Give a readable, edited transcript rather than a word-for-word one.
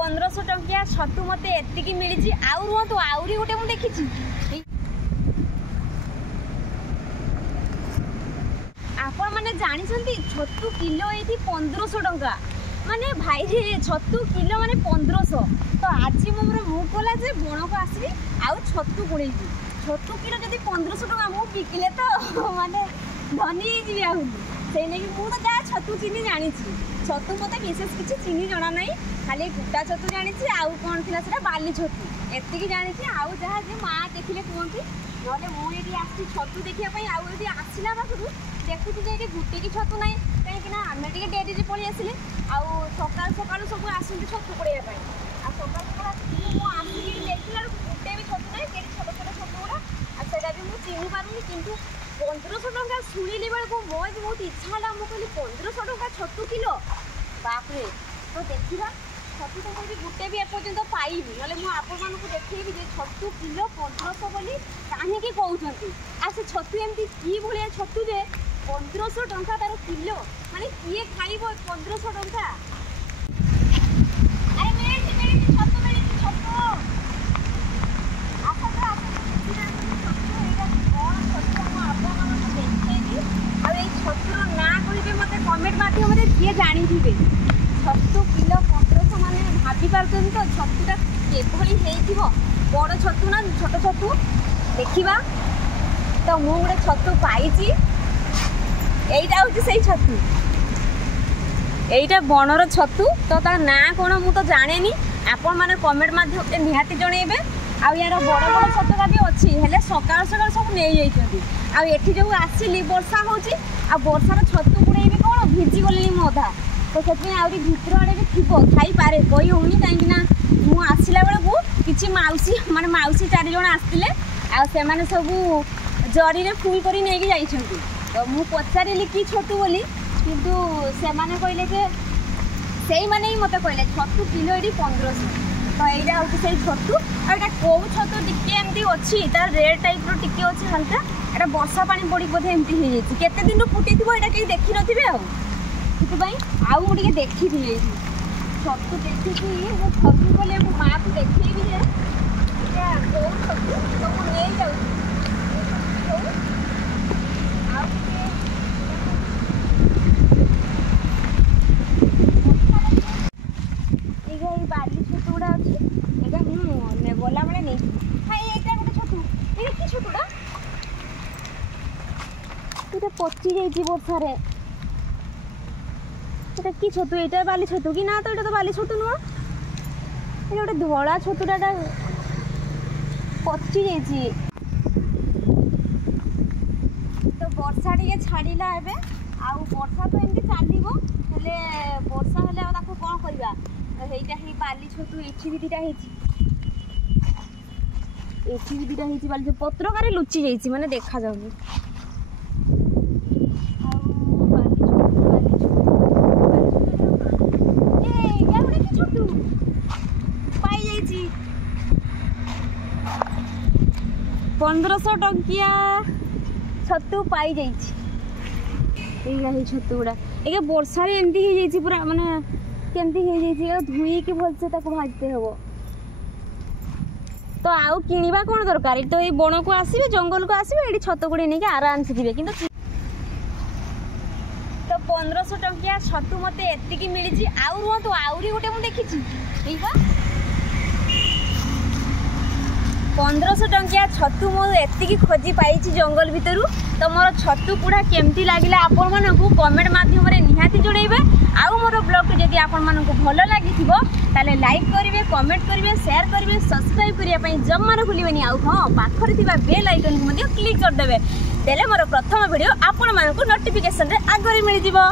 1500 टंकिया छतु मते एतिकी मिली आउ रुहतु आउरी गोटे मु देखी आपण मैंने जानी छतु किलो ये 1500 टंका माने भाई रे छतु किलो माने 1500 तो आज मोर मुँह कला जे बण को आसबी आउ छतु गुणेबी छतु किलो जब 1500 टंका मु बिकिले तो माने धनी जी आहुली से नहीं मुझे जहाँ छतु चिनी जानी छतु मत विशेष किसी चिनी जना ना खाली गुटा छतु जानी आउ कौन थी से बाली छतु एति जानी आउ जहाँ जी माँ देखिले कहती ना मुझे आसी छतु देखापी आउे आसला पाखु देखुची जे गुटे की छतु ना कहीं आम टे डेरी पलि आसिले आउ सका सका सब आसती छतु पड़ाई आ सका सका आसिक देखला गुटे भी छतु ना के छोट छोट छतु गुड़ा आ सेटा भी मुझे चिन्ह पारूनी किंतु 1500 टंका शुणिले बेलू मोज बहुत इच्छा है मुझे 1500 टंका छतु किलो बापरे तो देखा छतु टंका भी गोटे भी एपर्तंत पाइबी ना मुझे आपण देखी छतु किलो 1500 बोली कहीं कहते आ से छतु एमती कि भाया छतु जे 1500 टंका तार किलो माने किए खाइब 1500 टंका अरे मिली छतु मिली छतु छतुर ना कहे मत कमेंट मध्यम जी जानी छतु किलो 1500 माने भाभी पार्टी तो छतुटा केभली बड़ छतु ना छोट छतु देखा तो मु गोटे छतु पाई यहीटा हूँ से छतु यहीटा बनर छतु तो तार ना कौन मु तो जाने आपण मैंने कमेंट मध्यम निहाती जनइबे आ यार बड़ बड़ छतुटा भी अच्छी हेले सकाल सकाल सब नहीं जाइए आठी जो आसली वर्षा होची आ वर्षार छतु गुड़े भी कौन भिजी गली अधा तो से भितर आड़े भी थी खाई पारे कही होनी कहीं मुसला बेलू कि मौसी माने मौसी 4 जन आसते आने सब जरी में फुल कर तो मु पचारि कि छतु बोली किंतु से कहले जे से मैंने ही मत कहले छतु किलो ये 1500 तो यहाँ हूँ से छतु आटा कौ छतु टी एमती अच्छी तार रेड टाइप टी अच्छी हल्का एटा वर्षा पानी पड़ी बोधे एमती हो जाए केते दिन फुटी थी यहाँ कहीं देखी नथिबे आउ मुझे देखी थी छतु देखी छतु बोले मो माँ को देखी जे कौ छतु तो मुझे नहीं जाऊँ बाली छतु गुड़ा अच्छी ये गला बेले नहीं हाई ये गोटे छतु ये कि छतुटा ये पची जाइए वर्षार ये कि छतु ये बाली छतु कि ना तो ये तो बाली छतु नुह ये गोटे धला छतुटा पची जाइए तो वर्षा टे छाड़ा एवं आउ वर्षा तो एमती चलो हेले वर्षा हेले कौन करवा এইটা হি বালি ছতু এଠି भी দুইটা ହେଇଛି এଠି भी দুইটা ହେଇଛି বালি পত্র কারে লুচি ଯାଇছি মানে দেখা যাଉନି ଆଉ ବାଲି ଛତୁ ଏ ଇয়া ଗୋଟେ କି ଛତୁ ପାଇ ଯାଇছি 1500 टंकिया छतु पाई जाइछि एइया हि छतु गुडा एके वर्षा रे एमती हे जाइछि पूरा माने केमती हो जाइए धुई कि भलसे भाजते हम तो आउ किणवा कौन दरकार तो ये बण को आसवे जंगल को आसवे ये छत गुड़ी नहीं आराम से थे कि तो 1500 टंकिया छतु मत एतिकी मिली आउ रुहतु आउरी गोटे मुझे देखी 1500 टंकिया छतु मुझे खोजी पाई जंगल भितर तो मोर छतु पुड़ा केमती लगे आपण मानक कमेंट मध्यम निहाती जनइबे आउ मोर ब्लॉग जदि आपण मानक भल लगी ताले लाइक करेंगे कमेंट करेंगे शेयर करेंगे सब्सक्राइब करने जमार भूलें आउ हाँ पाखर थी बेल आइकन को क्लिक करदे तेरे मोर प्रथम वीडियो आपण मानक नोटिफिकेशन आगे मिल जाए।